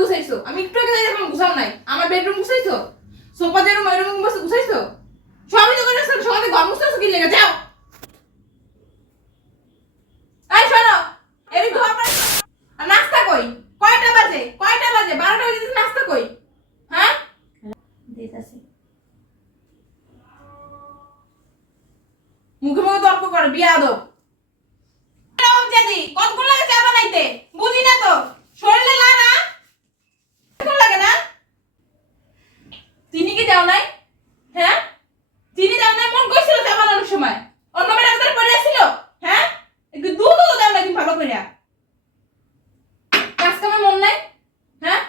গুছাইছো? আমি একটু আগে দেখলাম গুছাও নাই। আমার বেডরুম গুছাইছো? সোফা যে রুম ওই রুম বসে গুছাইছো? সবই তো করে সকালে ঘর মুছতেছো কি লেগে? যাও। এই শোনো পড়ে নাস্তা কই? কয়টা বাজে? কয়টা বাজে? বারোটা বাজে নাস্তা কই? হ্যাঁ? দিতেছি। মুখে মুখে তর্ক করে বিয়া দো জাদি কতক্ষণ লাগে চা বানাইতে বুঝি না তো শরীরে লাগা কতক্ষণ লাগে না চিনি কি দাও নাই হ্যাঁ চিনি দাও নাই মন কইছিল চা বানানোর সময় অন্য মেয়েরা ভিতরে পড়ে আসছিল হ্যাঁ একটু দুধ তো দাও না তুমি ভালো করিয়া কাজ কামে মন নাই হ্যাঁ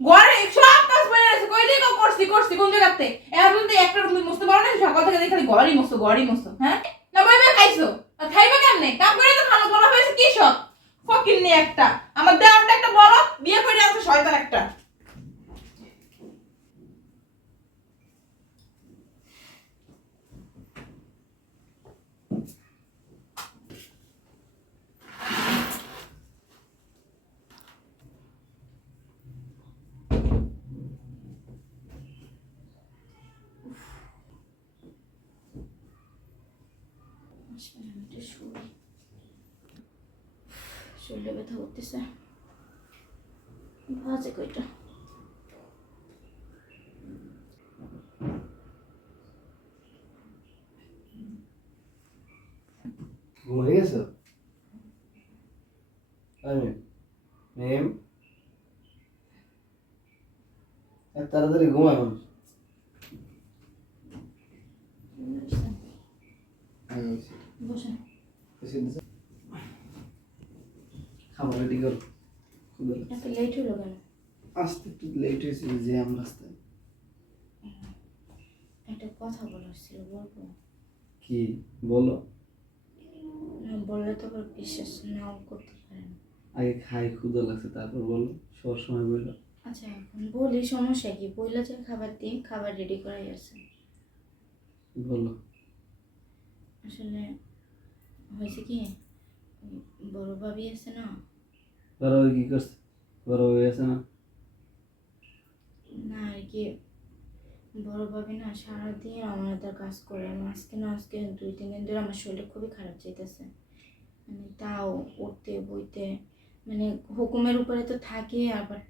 ঘরে সব কাজ পড়ে আছে কই দিয়ে করছি করছি কোন জায়গাতে এখন যদি একটা রুম মুছতে পারো না সকাল থেকে দেখি খালি ঘরই মস্ত ঘরই মস্ত হ্যাঁ না বইবে খাইছো আর খাইবে কেমনে কাম করে তো খানো বলা হয়েছে কি সব ফকির নিয়ে একটা আমার দেওয়ারটা একটা বড় বিয়ে করে আছে শয়তান একটা একটু শুই শরীরে ব্যথা করতেছে। ভাজে ঘুমিয়ে গেছো? আমি মেম। তাড়াতাড়ি ঘুমায় মানুষ বসেন খাবার রেডি করো এত লেট হলো কেন? আসতে একটু লেট হয়েছিল যে আম রাস্তায়। একটা কথা বলার ছিল বলব? কি? বলো। না বললে তো আবার বিশ্বাস নাও করতে পারেন আগে খাই ক্ষুধা লাগছে তারপর বলো সবার সময় বলল আচ্ছা এখন বলি সমস্যা কি? বইলা যে খাবার দিই খাবার রেডি করাই আছে। বলো। আসলে হয়েছে কি? বড় ভাবি আছে না? বড় ওই কি করছে বড় হয়ে আছে না? না আর কি? বড় ভাবি না সারাদিন আমার তার কাজ করে। আজকে না আজকে দুই তিন দিন ধরে আমার শরীরটা খুবই খারাপ চাইতেছে মানে তাও উঠতে বইতে মানে হুকুমের উপরে তো থাকে আবার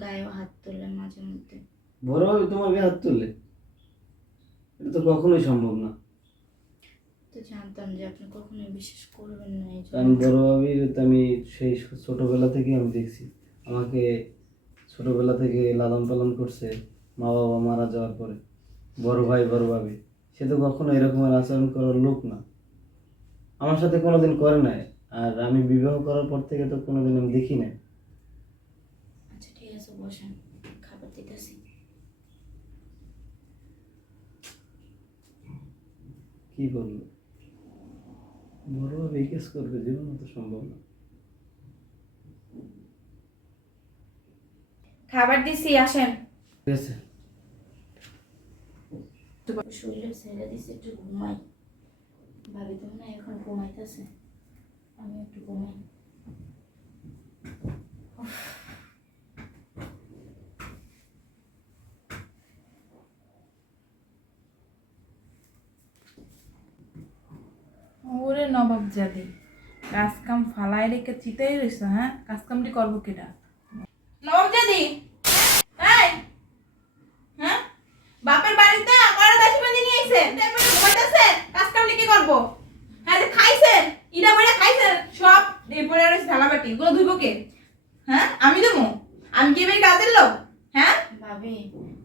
গায়েও হাত তোলে মাঝে মধ্যে। বড় হবে তোমার গায়ে হাত তুললে? এটা তো কখনোই সম্ভব না। তো জানতাম যে আপনি কখনোই বিশ্বাস করবেন না এই আমি বড় ভাবির তো আমি সেই ছোটবেলা থেকে আমি দেখছি। আমাকে ছোটবেলা থেকে লালন পালন করছে মা বাবা মারা যাওয়ার পরে। বড় ভাই বড় ভাবি। সে তো কখনো এরকমের আচরণ করার লোক না। আমার সাথে কোনোদিন করে নাই। আর আমি বিবাহ করার পর থেকে তো কোনোদিন আমি দেখি নাই। আচ্ছা ঠিক আছে বসেন। খাবার দিতেছি। কি বলব বড় ভাবে এই কেস করবে জীবন তো সম্ভব না। খাবার দিছি আসেন। ঠিক আছে। শরীরে ছেড়ে দিছে একটু ঘুমাই। ভাবি তুমি না এখন ঘুমাইতেছে। আমি একটু ঘুমাই। ওরে নবাব জাদি, কাজ কাম ফালাই রেখে চিতাই রয়েছে হ্যাঁ? কাজ কামটি করব কেটা নবাব জাদি, এই হ্যাঁ? বাপের বাড়িতে কয়টা দাসী বাঁধি নিয়ে আইছে? ঘুমাইতেছে কাজ কামটি কি করব? হ্যাঁ যে খাইছেন ইটা বইটা খাইছেন সব এই পরে রয়েছে থালা বাটি গুলো ধুইব কে? হ্যাঁ আমি দেবো আমি কি এবার কাজের লোক? হ্যাঁ? ভাবি,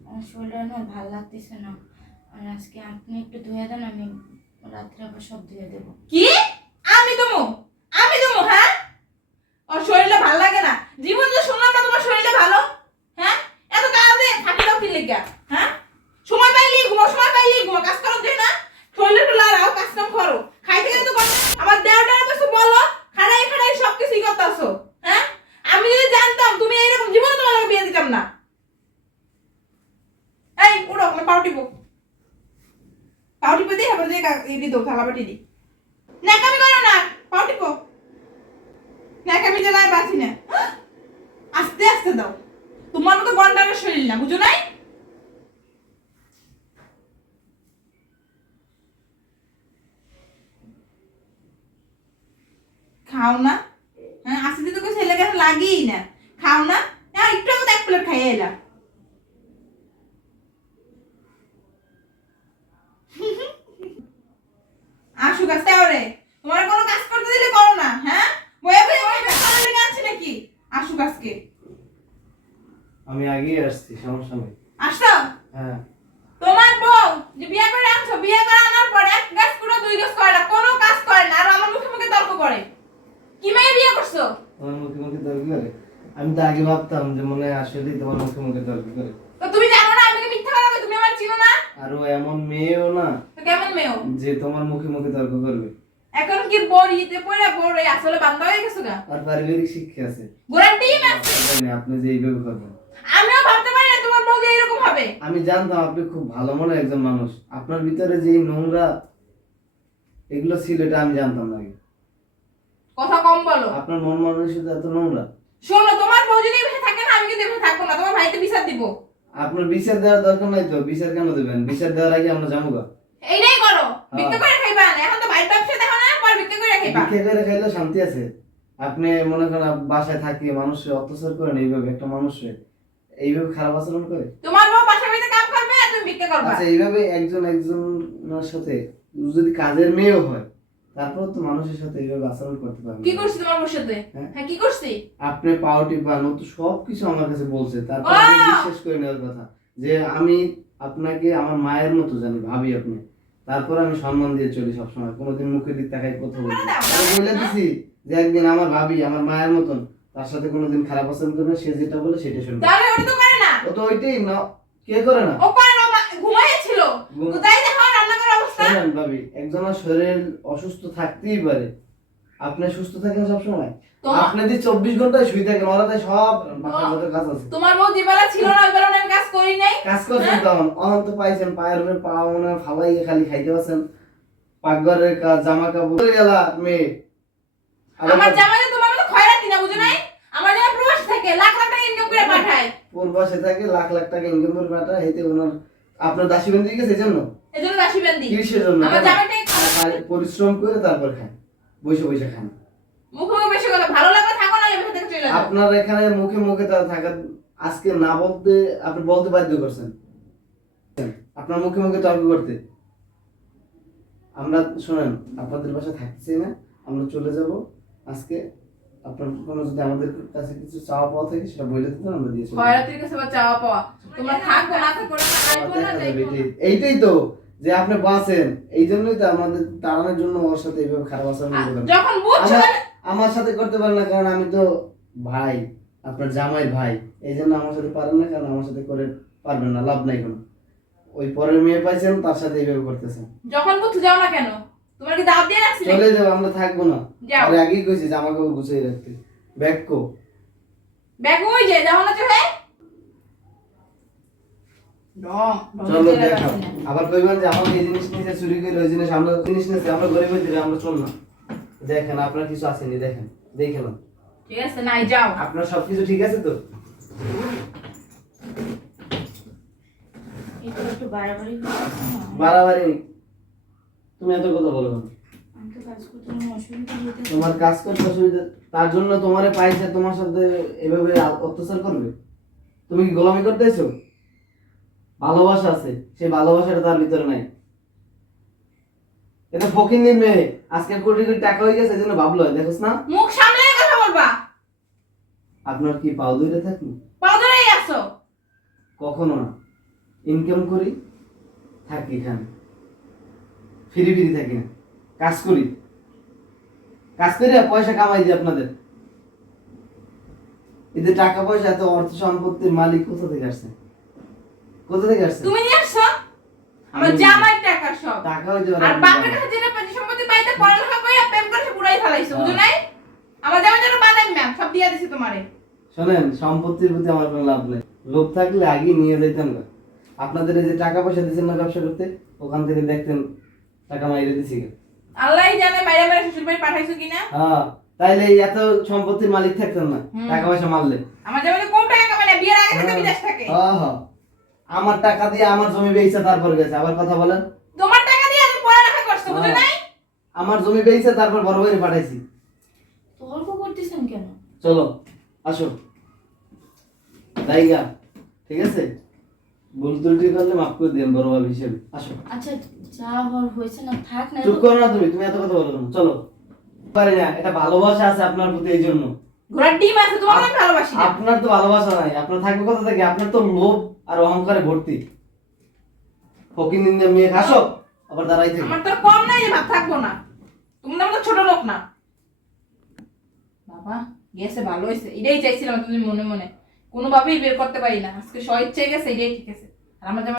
আমার শরীরটা না ভালো লাগতেছে না। আর আজকে আপনি একটু ধুয়ে দেন, আমি রাত্রে আবার সব ধুয়ে দেবো। কি? আমি দেবো? আমি দেবো হ্যাঁ? ওর শরীরটা ভালো লাগে না। জীবন তো শুনলাম না তোমার শরীরটা ভালো হ্যাঁ? এত কাজে থাকি দাও কি লেগে হ্যাঁ সময় পাইলি ঘুমো সময় পাইলি ঘুমো কাজ করো যে না শরীরে একটু লাগাও কাজ কাম করো খাইতে গেলে তো করো। আমার দেওয়াটা কিছু বলো খাড়াই খাড়াই সব কিছুই করতেছো হ্যাঁ আমি যদি জানতাম তুমি এইরকম জীবনে তোমার লগে বিয়ে দিতাম না এই উড়ো আমার পাউটি বো পাউটি পেতে দিয়ে এবার দিয়ে এটি দাও থালা বাটি দি। ন্যাকামি করো না পাও টিপো। ন্যাকামি জেলায় বাঁচি না। আস্তে আস্তে দাও। তোমার মতো গন্ডারের শরীর না বুঝো নাই? খাও না। হ্যাঁ আস্তে কোনো ছেলে কাছে লাগেই না। খাও না। হ্যাঁ একটু তো এক প্লেট খাইয়ে এলাম আসুক আসতে ওরে তোমার কোনো কাজ করতে দিলে করো না হ্যাঁ? বয়ে বয়ে বয়ে খাওয়া লেগে আছে নাকি? আসুক আজকে আমি আগেই আসছি সমস্যা নেই। আসো হ্যাঁ। তোমার বউ যে বিয়ে করে আনছো বিয়ে করে আনার পর এক গাছ করে দুই গাছ করে না কোনো কাজ করে না আর আমার মুখে মুখে তর্ক করে। কি মেয়ে বিয়ে করছ? তোমার মুখে মুখে তর্ক করে? আমি তো আগে ভাবতাম যে মনে আসলেই তোমার মুখে মুখে তর্ক করে। তো তুমি জানো না আমি কি মিথ্যা কথা তুমি আমার চিনো না? আর ও এমন মেয়েও না কেমন মেয়েও যে তোমার মুখে মুখে তর্ক করবে। এখন কি বড় ইতে পড়ে বড় আসলে বান্ধা হয়ে গেছো গা? আর পারিবারিক শিক্ষা আছে। গোড়ার টিম আছে। আপনি যে এইভাবে করবেন। আমিও ভাবতে পারি না তোমার বউ এরকম হবে। আমি জানতাম আপনি খুব ভালো মনে একজন মানুষ। আপনার ভিতরে যে নোংরা এগুলো ছিল এটা আমি জানতাম না কথা কম বলো। আপনার মন মানসিকতা এত নোংরা। শোনো তোমার বউ যদি এভাবে থাকে না আমি কিন্তু এভাবে থাকব না। তোমার ভাইতে বিচার দিব। আপনার বিচার দেওয়ার দরকার নাই তো? বিচার কেন দেবেন? বিচার দেওয়ার আগে আমরা যাব গা। এইটাই করো। হ্যাঁ। করে খাইবা না এখন তো ভাইয়ের ব্যবসা দেখো না পর ভিক্ষা করে খাইবা। ভিক্ষা করে খাইলে শান্তি আছে। আপনি মনে করেন বাসায় থাকি মানুষের অত্যাচার করেন এইভাবে একটা মানুষের। এইভাবে খারাপ আচরণ করে? তোমার বউ বাসা বাড়িতে কাম করবে আর তুমি করবা? আচ্ছা এইভাবে একজন একজনের সাথে যদি কাজের মেয়েও হয় তারপর তো মানুষের সাথে এইভাবে আচরণ করতে পারবে কি না। করছি তোমার বউর সাথে? হ্যাঁ। হ্যাঁ কি করছি? আপনি পাউটি পান ও তো সবকিছু আমার কাছে বলছে তারপর আমি বিশ্বাস করে নেওয়ার কথা যে আমি আপনাকে আমার মায়ের মতো জানি ভাবি আপনি। তারপর আমি সম্মান দিয়ে চলি সবসময়। কোনোদিন মুখের দিক তাকাই কথা বলি। বলে। দিছি যে একদিন আমার ভাবি আমার মায়ের মতন তার সাথে কোনোদিন খারাপ আচরণ করবে সে যেটা বলে সেটা শুনবে। তাহলে ওটা তো করে না। ও তো ওইটাই না কে করে না? ও করে না ঘুমায় ছিল তো তাই কোথায় দেখো রান্না করার অবস্থা? ভাবি একজনের শরীর অসুস্থ থাকতেই পারে আপনি সুস্থ থাকেন সবসময়। তোমার আপনি যে চব্বিশ ঘন্টায় শুয়ে থাকেন ওরা তাই সব বাসার মধ্যে কাজ আছে। তোমার বউ যে বেলা ছিল না ওই বেলা আমি কাজ করি নাই। কাজ করছেন তখন। অনন্ত পাইছেন পায়ের উপরে পা মনে হয় ফালাইয়ে খালি খাইতে পারছেন। পাকঘরের কাজ জামা কাপড় চলে গেলা মেয়ে। আবার আমার জামাই তোমার মতো খয়রাতি না বুঝো নাই? আমার জামাই প্রবাস থেকে লাখ লাখ টাকা ইনকাম করে পাঠায়। পূর্বাসে থাকে লাখ লাখ টাকা ইনকাম করে পাঠা হেতে ওনার আপনার দাসী বেঁধে গেছে এই জন্য এজন্য দাসী বান্দি কিসের জন্য? আমার আর পরিশ্রম করে তারপর খান বসে বসে খান। মুখে মুখে বেশি কথা ভালো লাগলে থাকো না লেবে থেকে চলে যাও। আপনার এখানে মুখে মুখে তার থাকা আজকে না বলতে আপনি বলতে বাধ্য করছেন। আপনার মুখে মুখে তর্ক করতে। আমরা শোনেন আপনাদের বাসায় থাকছি না আমরা চলে যাব। আজকে আপনার কোনো যদি আমাদের কাছে কিছু চাওয়া পাওয়া থাকে সেটা বলে দিতেন আমরা দিয়ে চলে যাব। কাছে বা চাওয়া পাওয়া। তোমরা থাকো না থাকো এইটাই তো। যে আপনি বাঁচেন এই জন্যই তো আমাদের তাড়ানোর জন্য ওর সাথে এইভাবে খারাপ আচরণ করবেন যখন বুঝছ আমার সাথে করতে পারেন না কারণ আমি তো ভাই আপনার জামাই ভাই এই জন্য আমার সাথে পারেন না কারণ আমার সাথে করে পারবেন না লাভ নাই কোনো। ওই পরের মেয়ে পাইছেন তার সাথে এইভাবে করতেছেন। যখন বুঝছ যাও না কেন? তোমার কি দাওয়াত দিয়ে রাখছিলে? চলে যাব আমরা থাকব না। যাও। আর আগেই কইছি জামা কাপড় গুছিয়ে রাখতে। ব্যাগ কো। ব্যাগ ওই যে? যাও না চলে চলো দেখাও আবার কইবেন যে আমাকে এই জিনিস নিয়ে চুরি করে ওই জিনিস আমরা জিনিস নিয়েছি আমরা গরিব দিলে আমরা চল না দেখেন আপনার কিছু আসেনি দেখেন দেখে নাও। ঠিক আছে নাই যাও। আপনার সবকিছু ঠিক আছে তো? বাড়াবাড়ি তুমি এত কথা বলো কেন? আমি তো কাজ করতে কোনো অসুবিধা হইতেছে তোমার কাজ করতে অসুবিধা তার জন্য তোমারে পাইছে তোমার সাথে এভাবে অত্যাচার করবে? তুমি কি গোলামি করতেছো ভালোবাসা আছে সেই ভালোবাসাটা তার ভিতরে নাই। এটা ফকিন্দির মেয়ে আজকে কোটি কোটি টাকা হয়ে গেছে এই জন্য ভাবলো দেখোস না? মুখ সামলে কথা বলবা। আপনার কি পাও দইরে থাকি পাও ধরেই আসো কখনো না। ইনকাম করি থাকি এখানে ফিরি ফিরি থাকি না। কাজ করি। কাজ করে পয়সা কামাই দিই আপনাদের। এদের টাকা পয়সা এত অর্থ সম্পত্তির মালিক কোথা থেকে আসছে? কোথা থেকে আসছে তুমি নিয়ে আসছো আমার জামাই টাকা সব। টাকা হইতে পারে আর বাপের কাছে পাচ্ছি সম্পত্তি পাইতে পড়ালেখা করে প্রেম করে পুরাই ফেলাইছো হ্যাঁ। বুঝো নাই? আমার জামাই বাদাম ম্যাম সব দিয়া দিছি তোমারে। শোনেন সম্পত্তির প্রতি আমার কোনো লাভ নেই। লোভ থাকলে আগে নিয়ে যাইতাম না। আপনাদের এই যে টাকা পয়সা দিচ্ছেন না ব্যবসা করতে ওখান থেকে দেখতেন টাকা মাইরে দিছি গে। আল্লাহ জানে মাইরা মাইরা শ্বশুর বাড়ি পাঠাইছো কিনা। হ্যাঁ তাইলে এত সম্পত্তির মালিক থাকতেন না। টাকা পয়সা মারলে। আমার যেমন কম টাকা কামাই না বিয়ের আগে থেকে হ্যাঁ। বিদেশ থাকে। হ্যাঁ, হ্যাঁ। আমার টাকা দিয়ে আমার জমি বেচে তারপর গেছে। আবার কথা বলেন। তোমার টাকা দিয়ে আমি পড়ালেখা করছ বুঝো হ্যাঁ। নাই? আমার জমি বেচে তারপর বড় ভাইরে পাঠাইছি। তর্ক করতেছেন কেন? চলো আসো। জায়গা ঠিক আছে? ভুল ত্রুটি করলে মাফ করে দিন বড় ভাই হিসেবে। আসো। আচ্ছা যা হওয়ার হয়েছে না থাক না চুপ করো না তুমি তুমি এত কথা বলো? চলো। পারি না এটা ভালোবাসা আছে আপনার প্রতি এই জন্য। ঘোড়ার ডিম আছে তোমার আমি ভালোবাসি না। আপনার তো ভালোবাসা নাই। আপনার থাকবে কথা থেকে? আপনার তো লোভ আর অহংকারে ভর্তি। ফকির নিন্দে মেয়ে আসো আবার দাঁড়াই থেকে আমার তো কম নাই যে ভাত থাকব না। তুমি তো ছোট লোক না। বাবা গেছে ভালো হয়েছে। এটাই চাইছিলাম তুমি মনে মনে। কোনোভাবেই বের করতে পারি না। আজকে স্ব ইচ্ছায় গেছে এটাই ঠিক আছে। আর আমার যেমন